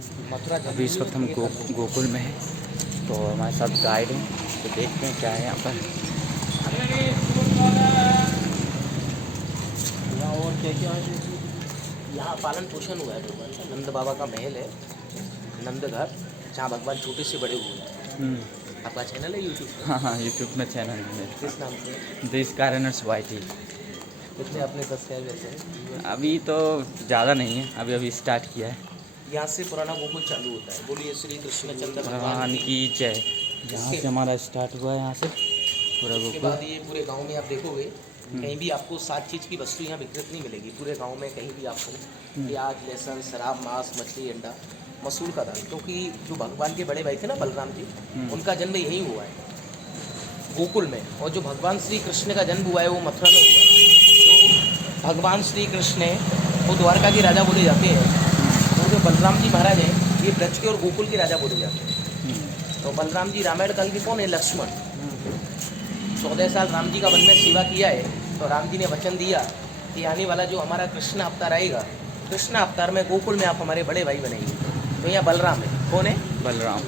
अभी इस वक्त हम गोकुल में हैं, तो हमारे साथ गाइड हैं, तो देखते हैं क्या है यहाँ पर। और क्या क्या है? यहाँ पालन पोषण हुआ है भगवान का। नंद बाबा का महल है, नंद घर, जहाँ भगवान छोटे से बड़े हुए हैं। आपका चैनल है यूट्यूब पर? हाँ, यूट्यूब में चैनल है। किस नाम से? दिस कारणर्स YT। कितने आपने सब्सक्राइबर्स हैं? अभी तो ज़्यादा नहीं है, अभी स्टार्ट किया है। यहाँ से पुराना गोकुल चालू होता है। बोलिए श्री कृष्णचंद्र भगवान की जय। यहाँ से हमारा स्टार्ट हुआ है, यहाँ से पूरा उसके गोकुल। बाद ये पूरे गांव में आप देखोगे, कहीं भी आपको 7 चीज़ की वस्तु यहाँ विकृत नहीं मिलेगी। पूरे गांव में कहीं भी आपको प्याज, लहसुन, शराब, मांस, मछली, अंडा, मसूर का दाल, क्योंकि जो भगवान के बड़े भाई थे ना बलराम जी, उनका जन्म यहीं हुआ है गोकुल में। और जो भगवान श्री कृष्ण का जन्म हुआ है वो मथुरा में हुआ है। तो भगवान श्री कृष्ण वो द्वारका के राजा बोले जाते हैं, और जो बलराम जी महाराज हैं ये ब्रज के और गोकुल के राजा बोले जाते हैं। तो बलराम जी रामायण काल के कौन है? लक्ष्मण। 14 साल राम जी का वन में सेवा किया है, तो राम जी ने वचन दिया कि आने वाला जो हमारा कृष्ण अवतार आएगा, कृष्ण अवतार में गोकुल में आप हमारे बड़े भाई बनेंगे। तो यहाँ बलराम है। कौन है? बलराम।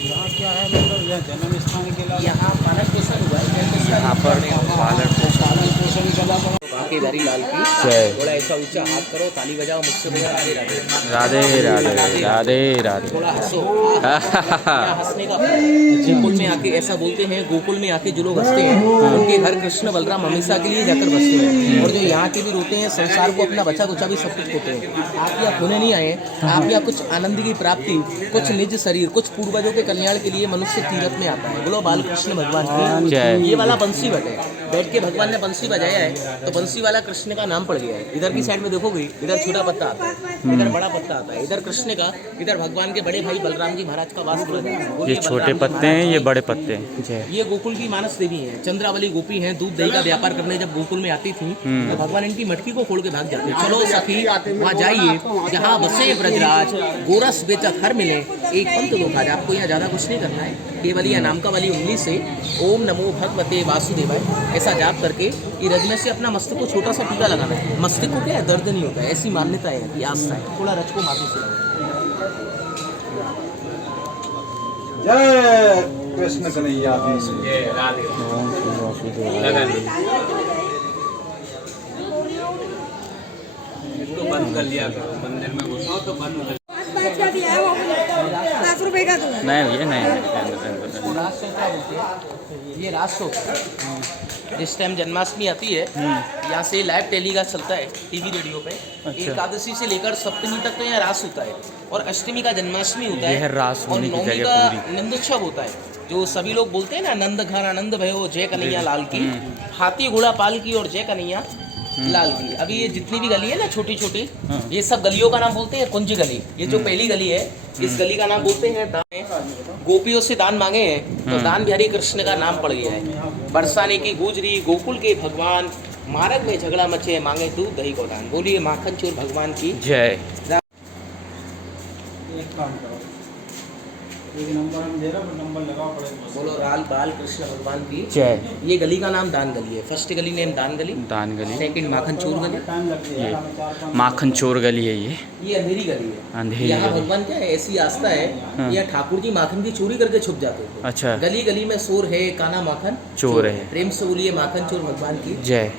यहाँ क्या है मतलब यहाँ जन्म स्थान के लिए यहाँ पालन पोषण हुआ है। यहाँ पर पालन पोषण का बाकी दारी लाल की जय। थोड़ा ऐसा ऊंचा हाथ करो, ताली बजाओ मुझसे, बोलो राधे राधे राधे राधे राधे राधे। थोड़ा हंसो। यहाँ हंसने का गोकुल में आके ऐसा बोलते हैं, गोकुल में आके जो लोग हंसते हैं उनके घर कृष्ण बलराम हमेशा के लिए जाकर बसते हैं। और जो यहाँ के भी रोते हैं, संसार को अपना बचा कुचा भी सब कुछ होते हैं। आप यहाँ खोने नहीं आए, आप यहाँ कुछ आनंद की प्राप्ति, कुछ निज शरीर, कुछ पूर्वजों के कल्याण के लिए मनुष्य तीरथ में आता है। बोलो बाल कृष्ण भगवान की। ये वाला बंसी बटे बैठ के भगवान ने बंसी बजाया है, तो बंसी वाला कृष्ण का नाम पड़ गया है। इधर की साइड में देखोगे, इधर छोटा पत्ता आता है, इधर बड़ा पत्ता आता है। इधर कृष्ण का, इधर भगवान के बड़े भाई बलराम जी महाराज का वास किया जाता है। ये छोटे पत्ते हैं, ये बड़े पत्ते हैं। जय। ये गोकुल की मानस देवी हैं, चंद्रावली गोपी हैं। दूध दही का व्यापार करने जब गोकुल में आती थी तो भगवान इनकी मटकी को खोल के भाग जाते। चलो सखी वहाँ जाइए, जहाँ बसे ब्रजराज, गोरस बेचक हर मिले, एक पंथ दो खाज। आपको यहाँ ज़्यादा कुछ नहीं करना है, केवल यह नाम का वाली उंगली से ओम नमो भगवते वासुदेवाय ऐसा जाप करके ये रज में से अपना मस्तक को छोटा सा टीका लगाना है। मस्तक को क्या है? दर्द नहीं होता है, ऐसी मान्यता है कि आस्था है। थोड़ा रज को माथे से जय कृष्ण कन्हैया बंद कर लिया करो, मंदिर में घुसो तो बंद कर। 5 का दिया है वो 10 रुपए का तो नहीं, ये नहीं। ये रास जिस टाइम जन्माष्टमी आती है, यहाँ से लाइव टेलीकास्ट चलता है टीवी रेडियो पे। एकादशी से लेकर सप्तमी तक तो यहाँ रास होता है, और अष्टमी का जन्माष्टमी होता है, रास और होने की नौमी जगह का पूरी। नंदोत्सव होता है। जो सभी लोग बोलते हैं ना, नंद घर आनंद भयो जय कन्हैया लाल की, हाथी घोड़ा पाल की और जय कन्हैया लाल की। अभी ये जितनी भी गली है ना छोटी छोटी, ये सब गलियों का नाम बोलते हैं कुंज गली। ये जो पहली गली है, इस गली का नाम बोलते हैं दान। गोपियों से दान मांगे हैं तो दान बिहारी कृष्ण का नाम पड़ गया है। बरसाने की गुजरी गोकुल के भगवान, मार्ग में झगड़ा मचे, मांगे दूध दही को दान। बोलिए माखन चोर भगवान की जय। एक नंबर हम दे रहे हैं, नंबर लगाओ पड़ेगा। बोलो राल बाल कृष्ण भगवान की जय। ये गली का नाम दान गली है। फर्स्ट गली नेम दान गली, दान गली, सेकंड माखन चोर गली, टाइम लग ये गया। माखन चोर गली है। ये अंधेरी गली है। अंधेरी यहाँ गली। भगवान क्या है, ऐसी आस्था है, यहाँ ठाकुर जी माखन की चोरी करके छुप जाते थे। अच्छा। गली गली में शोर है, काना माखन चोर है। प्रेम से बोलिए माखन चोर भगवान की जय।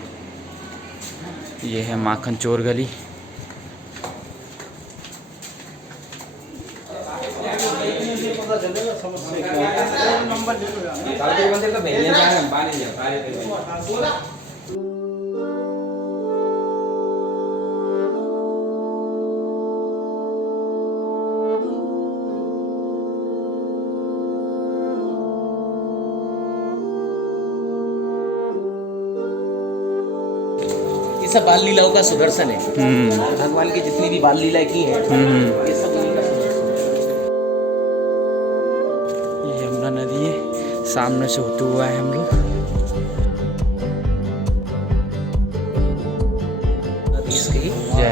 ये है माखन चोर गली। ये सब बाल लीलाओं का सुदर्शन है। भगवान की जितनी भी बाल लीलाएं की हैं, ये सब उन्हीं का सुदर्शन है। ये यमुना नदी है, सामने से होते हुआ है हम लोग।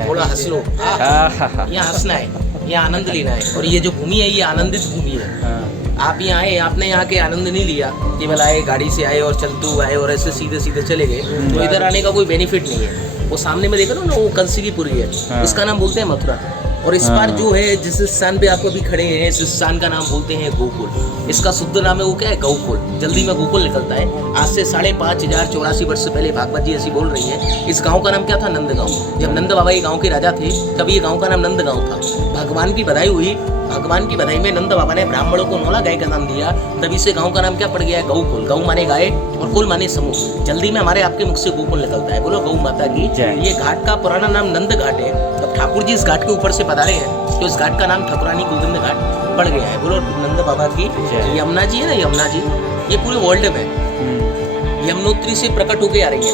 थोड़ा हंस लो, यहाँ हंसना है, यहाँ आनंद लेना है। और ये जो भूमि है, ये आनंदित भूमि है। आप यहाँ आए, आपने यहाँ के आनंद नहीं लिया, केवल आए गाड़ी से आए और चलते हुए आए और ऐसे सीधे सीधे चले गए, तो इधर आने का कोई बेनिफिट नहीं है। वो सामने में देखो ना, वो कंसीपुरी है, इसका नाम बोलते हैं मथुरा। और इस बार जो है जिस स्थान पे आप अभी खड़े हैं, इस स्थान का नाम बोलते हैं गोकुल। इसका शुद्ध नाम है वो क्या है, गौकुल। जल्दी में गोकुल निकलता है। आज से 5,584 वर्ष पहले भागवत जी ऐसी बोल रही है। इस गांव का नाम क्या था, नंदगांव। जब नंद बाबा ये गांव के राजा थे तब ये गांव का नाम नंदगांव था। भगवान की बधाई हुई, भगवान की बधाई में नंद बाबा ने ब्राह्मणों को नौला गाय का नाम दिया, तभी से गांव का नाम क्या पड़ गया है, गौकुल। गौ माने गाय और कुल माने समूह। जल्दी में हमारे आपके मुख से गोकुल निकलता है। बोलो गौ माता की। ये घाट का पुराना नाम नंद घाट है। अब ठाकुर जी इस घाट के ऊपर से पधारे हैं तो इस घाट का नाम ठाकुरानी गोविंद घाट पड़ गया है। बोलो नंद बाबा की। यमुना जी है ना, यमुना जी ये पूरे वर्ल्ड में यमुनोत्री से प्रकट होके आ रही है,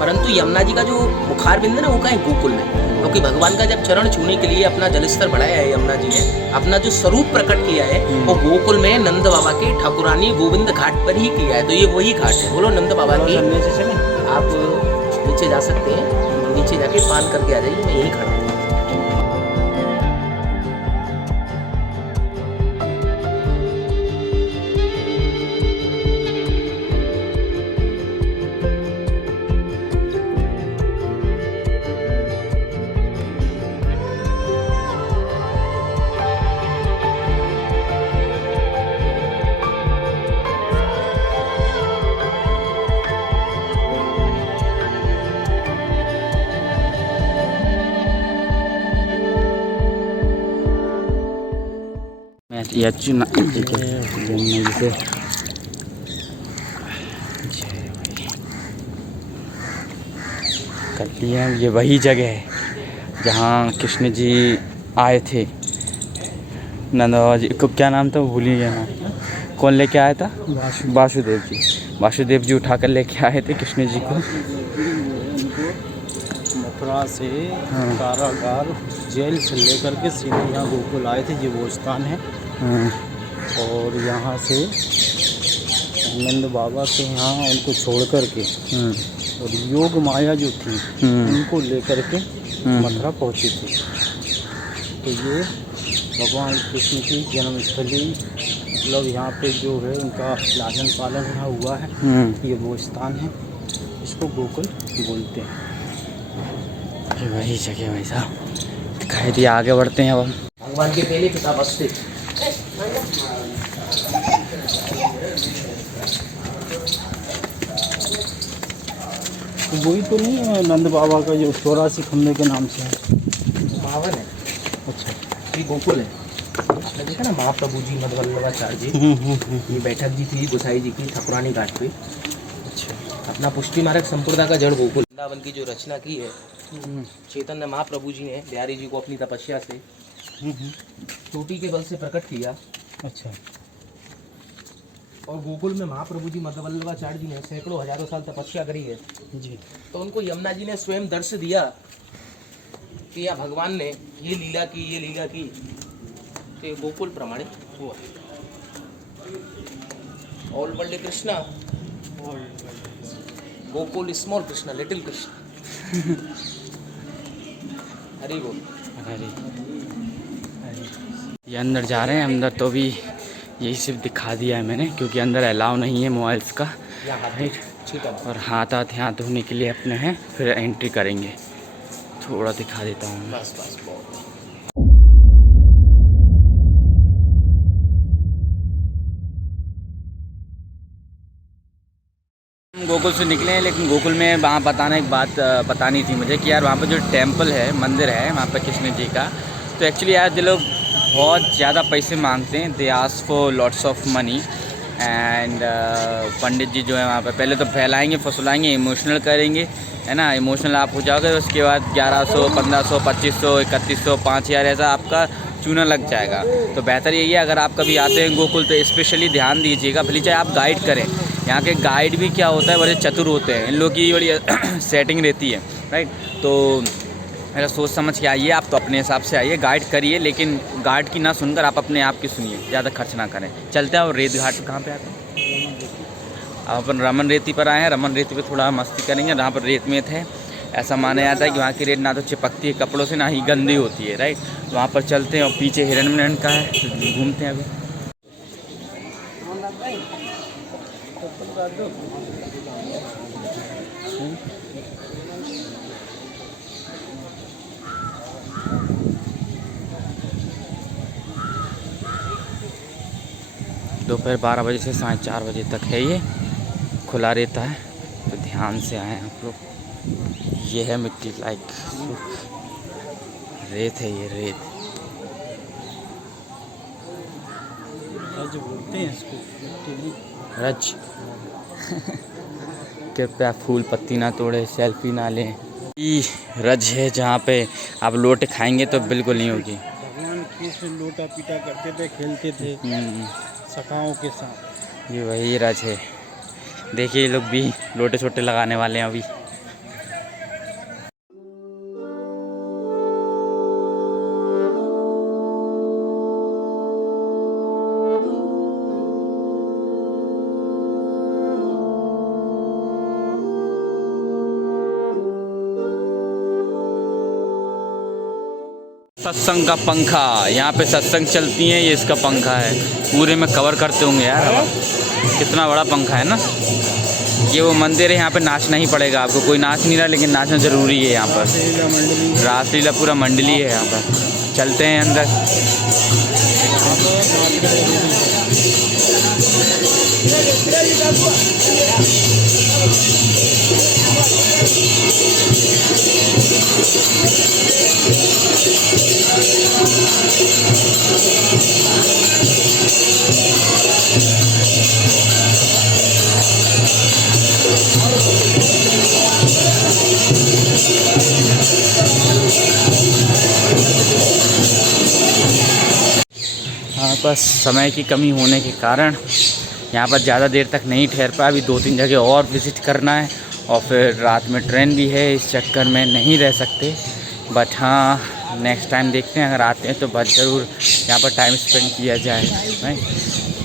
परंतु यमुना जी का जो मुखार बिंद है ना वो कहाँ है, गोकुल में। क्योंकि भगवान का जब चरण छूने के लिए अपना जलस्तर बढ़ाया है यमुना जी ने, अपना जो स्वरूप प्रकट किया है वो गोकुल में नंद बाबा के ठाकुरानी गोविंद घाट पर ही किया है। तो ये वही घाट है। बोलो नंद बाबा की। आप नीचे जा सकते हैं, नीचे जाके पान करके आ जाइए, मैं यही खड़ा हूँ। या चुना ठीक है जैसे कलियाँ। ये वही जगह है जहाँ कृष्ण जी आए थे। नंद बाबा जी को क्या नाम था, भूल ही गया नाम। कौन लेके आया था, वासुदेव जी। वासुदेव जी उठा कर लेके आए थे कृष्ण जी को मथुरा से कारागार जेल से लेकर के सीधे यहाँ गोकुल आए थे। ये वो स्थान है। और यहाँ से नंद बाबा के यहाँ उनको छोड़ कर के और योग माया जो थी उनको लेकर के मथुरा पहुँची थी। तो ये भगवान कृष्ण की जन्मस्थली, मतलब यहाँ पे जो है उनका लालन पालन यहाँ हुआ है। ये वो स्थान है, इसको गोकुल बोलते हैं। ये वही जगह भाई साहब दिखाई दिया। आगे बढ़ते हैं अब हम। भगवान के पहले पिता वसुदेव। तो वही तो नहीं है नंद बाबा का जो 84 खम्भे के नाम से है, महावन है। अच्छा, ये गोकुल है। आपने देखा ना महाप्रभु जी मधवल्लभाचार्य जी, ये बैठक जी थी गोसाई जी की ठाकुरानी घाट पे। अच्छा, अपना पुष्टि मार्ग संप्रदाय का जड़ गोकुल। वृंदावन की जो रचना की है चैतन्य महाप्रभु जी ने बिहारी जी को अपनी तपस्या से चोटी के बल से प्रकट किया। अच्छा, और गोकुल में महाप्रभु जी मधवल्लभाचार्य जी ने सैकड़ों हजारों साल तपस्या करी है जी। तो उनको यमुना जी ने स्वयं दर्श दिया कि या भगवान ने ये लीला की, ये लीला की, तो ये गोकुल प्रमाणित हुआ। All world Krishna, Gokul small Krishna, little Krishna. Hari बोल। ये अंदर जा रहे हैं। अंदर तो भी यही सिर्फ दिखा दिया है मैंने, क्योंकि अंदर अलाउ नहीं है मोबाइल्स का। और हाथ धोने के लिए अपने हैं, फिर एंट्री करेंगे। थोड़ा दिखा देता हूँ। बस बस बहुत। गोकुल से निकले हैं, लेकिन गोकुल में वहाँ बताना एक बात बतानी थी मुझे कि यार वहाँ पर जो टेम्पल है, मंदिर है वहाँ पर कृष्ण जी का, तो एक्चुअली यार जो लोग बहुत ज़्यादा पैसे मांगते हैं, they ask for lots of money. And pandit ji जो है वहाँ पर पहले तो फैलाएंगे, फसलाएंगे, इमोशनल करेंगे, है ना। इमोशनल आप हो जाओगे, उसके बाद 1100, 1500, 2500, 3100, 5000 ऐसा आपका चूना लग जाएगा। तो बेहतर यही है, अगर आप कभी आते हैं गोकुल तो स्पेशली ध्यान दीजिएगा। भले चाहे आप गाइड करें, यहाँ के गाइड भी क्या होता है, बड़े चतुर होते हैं। इन लोग की बड़ी सेटिंग रहती है, राइट। तो मेरा सोच समझ के आइए, आप तो अपने हिसाब से आइए, गाइड करिए, लेकिन गाइड की ना सुनकर आप अपने आप की सुनिए, ज़्यादा खर्च ना करें। चलते हैं। और रेत घाट कहाँ पे आते हैं? अब अपन रमन रेती पर आए हैं। रमन रेती पे थोड़ा मस्ती करेंगे। जहाँ पर रेत में थे, ऐसा माना जाता है कि वहाँ की रेत ना तो चिपकती है कपड़ों से, ना ही गंदी होती है, राइट। वहाँ पर चलते हैं। और पीछे हिरण का है, तो घूमते हैं अभी। दोपहर 12 बजे से 4:30 बजे तक है ये खुला रहता है, तो ध्यान से आए आप लोग। ये है मिट्टी लाइक रेत है, ये रेत रज बोलते हैं इसको, मिट्टी नहीं। रज कृपया फूल पत्ती ना तोड़े, सेल्फी ना लें। ये रज है जहाँ पे आप लोटे खाएंगे तो बिल्कुल नहीं होगी। भगवान कृष्ण लोटा पीटा करते थे, खेलते थे सखाओं के साथ। ये वही रज है। देखिए ये लोग भी लोटे छोटे लगाने वाले हैं अभी। सत्संग का पंखा, यहाँ पे सत्संग चलती हैं, ये इसका पंखा है। पूरे में कवर करते होंगे यार, कितना बड़ा पंखा है ना। ये वो मंदिर है, यहाँ पे नाचना ही पड़ेगा आपको। कोई नाच नहीं रहा लेकिन नाचना ज़रूरी है यहाँ पर। रासलीला पूरा मंडली है यहाँ पर। चलते हैं अंदर। हाँ, बस समय की कमी होने के कारण यहाँ पर ज़्यादा देर तक नहीं ठहर पाया। अभी 2-3 जगह और विज़िट करना है और फिर रात में ट्रेन भी है, इस चक्कर में नहीं रह सकते। बट हाँ, नेक्स्ट टाइम देखते हैं, अगर आते हैं तो बस ज़रूर यहाँ पर टाइम स्पेंड किया जाए। नहीं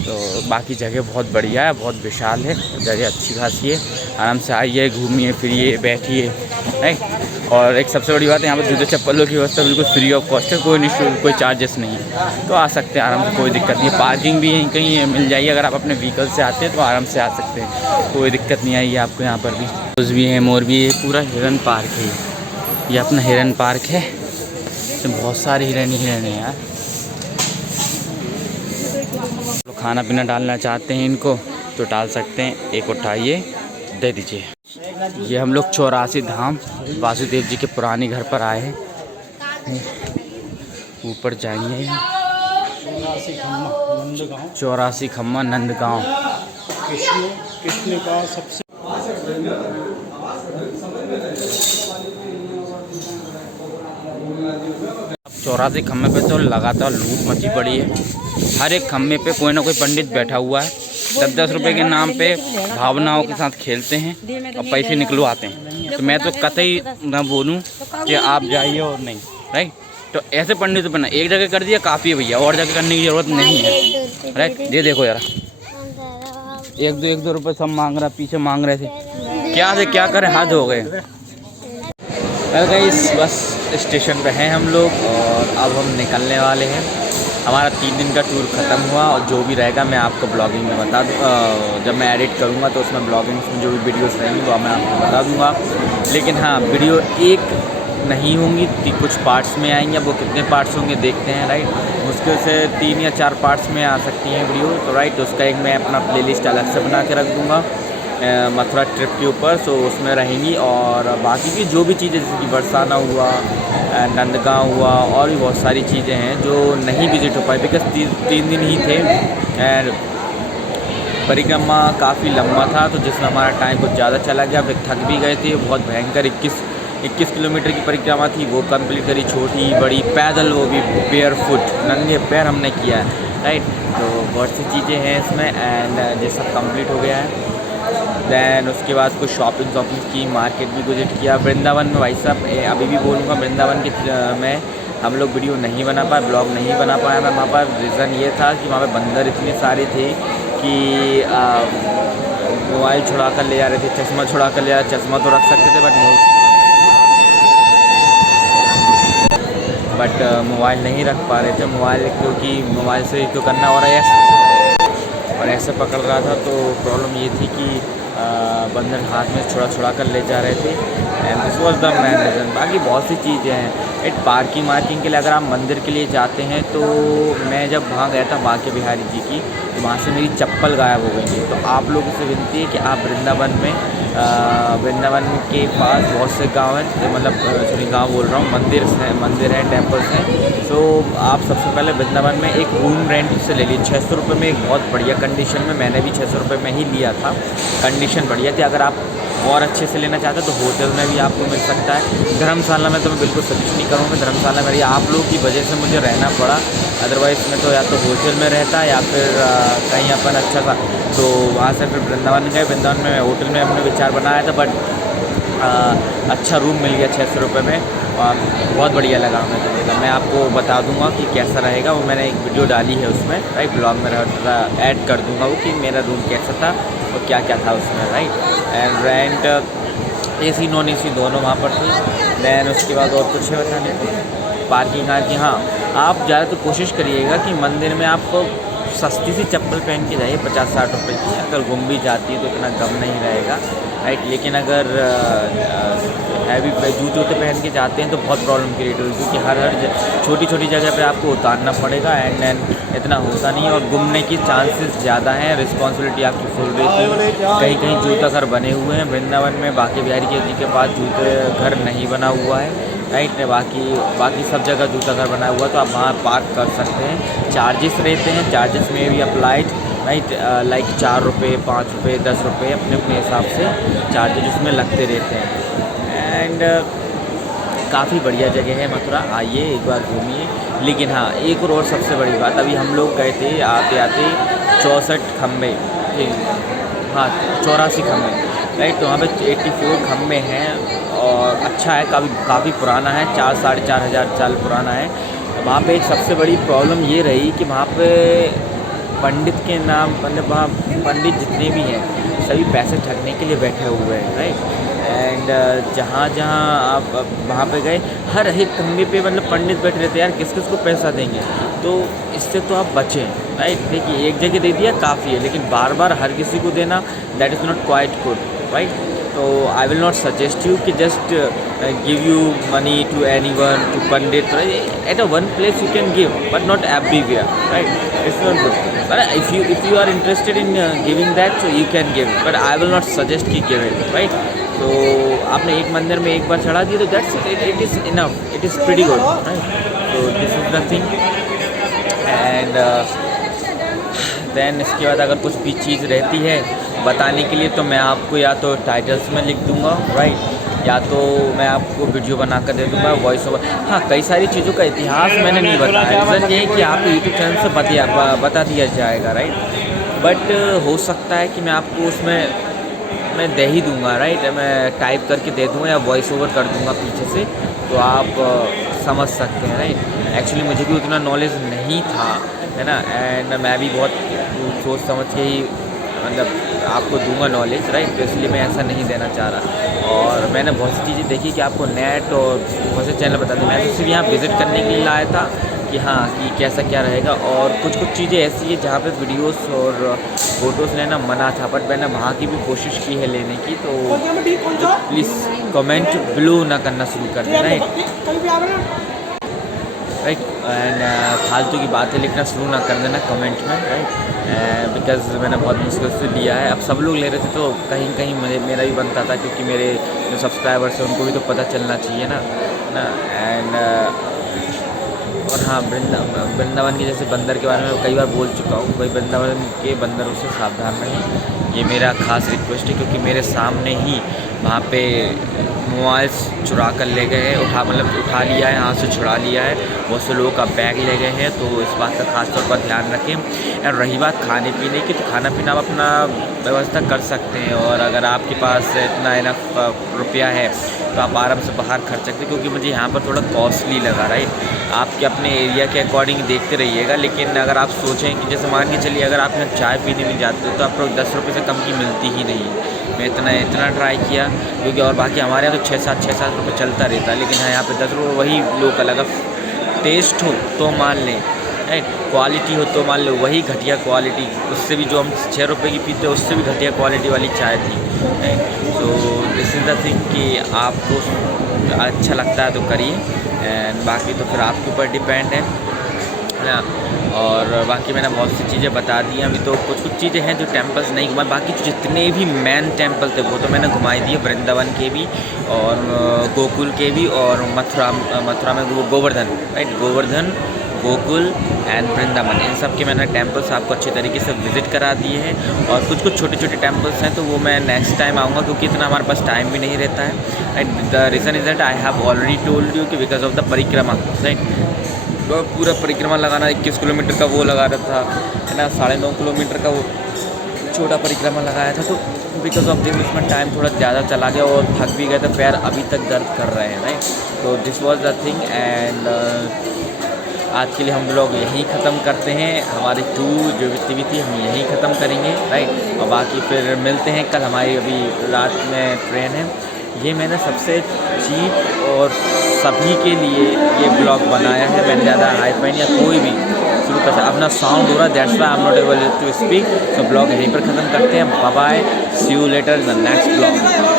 तो बाकी जगह बहुत बढ़िया है, बहुत विशाल है, जगह अच्छी खासी है। आराम से आइए, घूमिए फिरिए, बैठिए। नहीं और एक सबसे बड़ी बात है, यहाँ पर जूते चप्पलों की व्यवस्था बिल्कुल फ्री ऑफ कॉस्ट है, कोई निःशुल्क, कोई चार्जेस नहीं है। तो आ सकते हैं आराम से, कोई दिक्कत नहीं है। पार्किंग भी यहीं कहीं मिल जाएगी, अगर आप अपने व्हीकल से आते हैं तो आराम से आ सकते हैं, कोई दिक्कत नहीं आएगी आपको। यहाँ पर भी रोज़ भी है, मोर भी है, पूरा हिरन पार्क है। ये अपना हिरन पार्क है, इसमें बहुत सारे हिरन हैं यार। तो खाना पीना डालना चाहते हैं इनको तो डाल सकते हैं, एक उठाइए दे दीजिए। ये हम लोग 84 धाम वासुदेव जी के पुराने घर पर आए हैं। ऊपर जाएंगे, 84 खम्मा नंदगांव। कृष्ण का सबसे 84 खम्मे पे तो लगातार लूट मची पड़ी है। हर एक खम्मे पे कोई ना कोई पंडित बैठा हुआ है, 10-10 रुपये के नाम पे भावनाओं के साथ खेलते हैं और पैसे निकलवाते हैं। तो मैं तो कतई ना बोलूं कि आप जाइए और नहीं, राइट। तो ऐसे पंडित बना, एक जगह कर दिया काफ़ी है भैया, और जगह करने की ज़रूरत नहीं है, राइट। ये देखो यार, 1-2 रुपये सब मांग रहा, पीछे मांग रहे थे, क्या से क्या करें, हद हो गए। गाइस बस स्टेशन पे हैं हम लोग और अब हम निकलने वाले हैं। हमारा 3 दिन का टूर ख़त्म हुआ और जो भी रहेगा मैं आपको ब्लॉगिंग में बता दूँ। जब मैं एडिट करूँगा तो उसमें ब्लॉगिंग में जो भी वीडियोस रहेंगी वो मैं आपको बता दूँगा। लेकिन हाँ, वीडियो एक नहीं होंगी, कुछ पार्ट्स में आएंगे। अब वो कितने पार्ट्स होंगे देखते हैं, राइट। मुश्किल से 3 या 4 पार्ट्स में आ सकती हैं वीडियो, तो राइट। उसका एक मैं अपना प्लेलिस्ट अलग से बना के रख दूँगा मथुरा ट्रिप के ऊपर, सो उसमें रहेंगी। और बाकी की जो भी चीज़ें जैसे कि बरसाना हुआ, नंदगांव हुआ, और भी बहुत सारी चीज़ें हैं जो नहीं विज़िट हो पाई बिकॉज 3 दिन ही थे। एंड परिक्रमा काफ़ी लंबा था तो जिसमें हमारा टाइम कुछ ज़्यादा चला गया, फिर थक भी गए थे। बहुत भयंकर 21 किलोमीटर की परिक्रमा थी, वो कंप्लीट करी, छोटी बड़ी पैदल, वो भी बेयर फुट, नंगे पैर हमने किया है, राइट। तो बहुत सी चीज़ें हैं इसमें एंड ये सब कंप्लीट हो गया है। दैन उसके बाद कुछ शॉपिंग की, मार्केट भी विजिट किया। वृंदावन में भाई साहब अभी भी बोलूँगा, वृंदावन के में हम लोग वीडियो नहीं बना पाए, ब्लॉग नहीं बना पाया मैं वहाँ पर। रीज़न ये था कि वहाँ पे बंदर इतने सारे थे कि मोबाइल छुड़ा कर ले जा रहे थे, चश्मा छुड़ा कर ले जा रहे, चश्मा तो रख सकते थे बट मोबाइल नहीं रख पा रहे थे। मोबाइल क्योंकि मोबाइल से तो करना हो रहा है, और ऐसे पकड़ रहा था तो प्रॉब्लम ये थी कि बंदर हाथ में छुड़ा कर ले जा रहे थे and this was the main reason. बाकी बहुत सी चीज़ें हैं। एक पार्किंग के लिए अगर आप मंदिर के लिए जाते हैं तो मैं जब वहाँ गया था बांके बिहारी जी की, तो वहाँ से मेरी चप्पल गायब हो गई थी। तो आप लोगों से विनती है कि आप वृंदावन के पास बहुत से गांव हैं, मतलब सॉरी गांव बोल रहा हूँ, मंदिर हैं, टेम्पल्स हैं। तो आप सबसे पहले वृंदावन में एक रूम रेंट से ले लीजिए 600 रुपये में, एक बहुत बढ़िया कंडीशन में। मैंने भी 600 रुपये में ही लिया था, कंडीशन बढ़िया थी। अगर आप और अच्छे से लेना चाहते हो तो होटल में भी आपको मिल सकता है। धर्मशाला में तो मैं बिल्कुल सजेस्ट नहीं करूँगा। धर्मशाला मेरी आप लोगों की वजह से मुझे रहना पड़ा, अदरवाइज़ मैं तो या तो होटल में रहता या फिर कहीं अपन अच्छा था। तो वहाँ से फिर वृंदावन गए। वृंदावन में होटल में हमने विचार बनाया था, बट अच्छा रूम मिल गया 600 रुपये में। बहुत बढ़िया लगा हमें। तो मैं आपको बता दूंगा कि कैसा रहेगा, वो मैंने एक वीडियो डाली है उसमें, राइट, ब्लॉग में ऐड कर दूंगा वो, कि मेरा रूम कैसा था और क्या क्या था उसमें, right. And rent AC non AC दोनों वहाँ पर थे। दैन उसके बाद और कुछ है बताने को, पार्किंग हाँ, आप ज़्यादा तो कोशिश करिएगा कि मंदिर में आप सस्ती सी चप्पल पहन के जाइए 50-60 रुपये की। अगर गुम भी जाती है तो इतना गम नहीं रहेगा, राइट। लेकिन अगर हैवी जूते पहन के जाते हैं तो बहुत प्रॉब्लम क्रिएट होगी, क्योंकि हर छोटी छोटी जगह पे आपको उतारना पड़ेगा एंड देन इतना होता नहीं है और गुमने की चांसेस ज़्यादा हैं। रिस्पॉन्सिबिलिटी आपकी फुल रहती है। कहीं कहीं जूता घर बने हुए हैं वृंदावन में, बांके बिहारी जी के पास जूते घर नहीं बना हुआ है, राइट। बाकी सब जगह जूता घर बना हुआ, तो आप वहाँ पार्क कर सकते हैं। चार्जेस रहते हैं, चार्जेस में भी अप्लाइड, राइट, लाइक 4 रुपये, 5 रुपये, 10 रुपये अपने अपने हिसाब से चार्जेस उसमें लगते रहते हैं। एंड काफ़ी बढ़िया जगह है मथुरा, आइए एक बार घूमिए। लेकिन हाँ, एक और सबसे बड़ी बात, अभी हम लोग गए थे आते आते 64 खम्भे, हाँ 84 खम्भे, राइट। तो वहाँ पे 84 खम्भे हैं और अच्छा है, काफ़ी पुराना है, 4-4.5 हज़ार साल पुराना है। वहाँ पे एक सबसे बड़ी प्रॉब्लम ये रही कि वहाँ पे पंडित के नाम, मतलब वहाँ पंडित जितने भी हैं सभी पैसे ठगने के लिए बैठे हुए हैं, राइट। एंड जहाँ आप वहाँ पे गए, हर एक खम्भे पे मतलब पंडित बैठे रहते हैं। यार किस को पैसा देंगे? तो इससे तो आप बचें, राइट। देखिए एक जगह दे दिया काफ़ी है, लेकिन बार बार हर किसी को देना, that is not quite good, right. तो I will not suggest you कि just give you money to anyone, to pandit, at a one place you can give but not everywhere, right. It's not good. But if you are interested in giving that, so you can give, but I will not suggest कि give it, right? तो आपने एक मंदिर में एक बार चढ़ा दिया तो that's it is enough, it is pretty good, right? So this is the thing and then इसके बाद अगर कुछ भी चीज़ रहती है बताने के लिए तो मैं आपको या तो टाइटल्स में लिख दूँगा, राइट, या तो मैं आपको वीडियो बना कर दे दूँगा वॉइस ओवर। हाँ, कई सारी चीज़ों का इतिहास मैंने नहीं बताया, रीज़न ये है कि आपको यूट्यूब चैनल से बता दिया जाएगा, राइट। बट हो सकता है कि मैं आपको उसमें मैं दे ही दूँगा, राइट, मैं टाइप करके दे दूँगा या वॉइस ओवर कर दूँगा पीछे से, तो आप समझ सकते हैं, राइट। एक्चुअली मुझे भी उतना नॉलेज नहीं था, है ना, एंड मैं भी बहुत सोच समझ के ही मतलब आपको दूंगा नॉलेज, राइट। तो इसलिए मैं ऐसा नहीं देना चाह रहा। और मैंने बहुत सी चीज़ें देखी कि आपको नेट और बहुत से चैनल बता दें। मैं तो सिर्फ यहाँ विज़िट करने के लिए लाया था कि हाँ कि कैसा क्या रहेगा, और कुछ चीज़ें ऐसी है जहाँ पे वीडियोस और फ़ोटोज़ लेना मना था, बट मैंने वहाँ की भी कोशिश की है लेने की। तो प्लीज़ कमेंट ब्लू ना करना शुरू कर देना, राइट। एंड फालतू की बातें लिखना शुरू ना कर देना कमेंट में, राइट, बिकॉज़ मैंने बहुत मुश्किल से लिया है। अब सब लोग ले रहे थे तो कहीं कहीं मेरा भी बनता था, क्योंकि मेरे जो सब्सक्राइबर्स हैं उनको भी तो पता चलना चाहिए ना। एंड और हाँ, वृंदावन के जैसे बंदर के बारे में कई बार बोल चुका हूँ, भाई वृंदावन के बंदरों से सावधान रहें, ये मेरा ख़ास रिक्वेस्ट है। क्योंकि मेरे सामने ही वहाँ पे मोबाइल्स चुरा कर ले गए हैं, उठा लिया है, हाथ से छुड़ा लिया है, बहुत से लोगों का बैग ले गए हैं। तो इस बात का खास तौर पर ध्यान रखें। और रही बात खाने पीने की, तो खाना पीना आप अपना व्यवस्था कर सकते हैं, और अगर आपके पास इतना इनफ रुपया है तो आप आराम से बाहर खर्च सकते हैं। क्योंकि मुझे यहाँ पर थोड़ा कॉस्टली लगा, राइट। आपके अपने एरिया के अकॉर्डिंग देखते रहिएगा। लेकिन अगर आप सोचें कि जैसे मान के चलिए अगर आप यहाँ चाय पीने में जाते हो तो आपको 10 रुपये से कम की मिलती ही नहीं। मैं इतना ट्राई किया, क्योंकि और बाकी हमारे यहाँ तो 6-7 रुपये चलता रहता है, लेकिन हाँ यहाँ पे 10 रुपये वही लोकल। अगर टेस्ट हो तो मान लें, राइट। क्वालिटी हो तो मान लो वही घटिया क्वालिटी, उससे भी जो हम 6 रुपये की पीते उससे भी घटिया क्वालिटी वाली चाय थी, right. So this is the thing कि आपको अच्छा लगता है तो करिए, एंड बाकी तो फिर आपके ऊपर डिपेंड है ना। और बाकी मैंने बहुत सी चीज़ें बता दी हैं। अभी तो कुछ कुछ चीज़ें हैं जो टेम्पल्स नहीं घुमाए, बाकी जितने भी मेन टेम्पल थे वो तो मैंने घुमाई दिए, वृंदावन के भी और गोकुल के भी और मथुरा में गोवर्धन, राइट। गोवर्धन, गोकुल एंड वृंदावन, इन सब के मैंने टेम्पल्स आपको अच्छे तरीके से विज़िट करा दिए हैं। और कुछ कुछ छोटे छोटे टेम्पल्स हैं तो वो मैं नेक्स्ट टाइम आऊँगा, क्योंकि इतना हमारे पास टाइम भी नहीं रहता है, right. The reason is that I have already told you कि बिकॉज ऑफ द परिक्रमा, राइट। पूरा परिक्रमा लगाना 21 किलोमीटर का वो लगा रहा था, है ना, 9.5 किलोमीटर का वो छोटा परिक्रमा लगाया था। तो बिकॉज ऑफ दिस इसमें टाइम थोड़ा ज़्यादा चला गया और थक भी गए थे, पैर अभी तक दर्द कर रहे हैं, राइट। तो this was the thing, and आज के लिए हम लोग यहीं ख़त्म करते हैं। हमारी टूर जो भी थी हम यहीं ख़त्म करेंगे, राइट। और बाकी फिर मिलते हैं कल, हमारी अभी रात में ट्रेन है। ये मैंने सबसे चीप और सभी के लिए ये ब्लॉग बनाया है, मैंने ज़्यादा हाई फाइन या कोई भी शुरू कर अपना साउंड हो रहा, that's why I am not able to speak. तो ब्लॉग यहीं पर ख़त्म करते हैं। Bye bye, see you later in the next blog.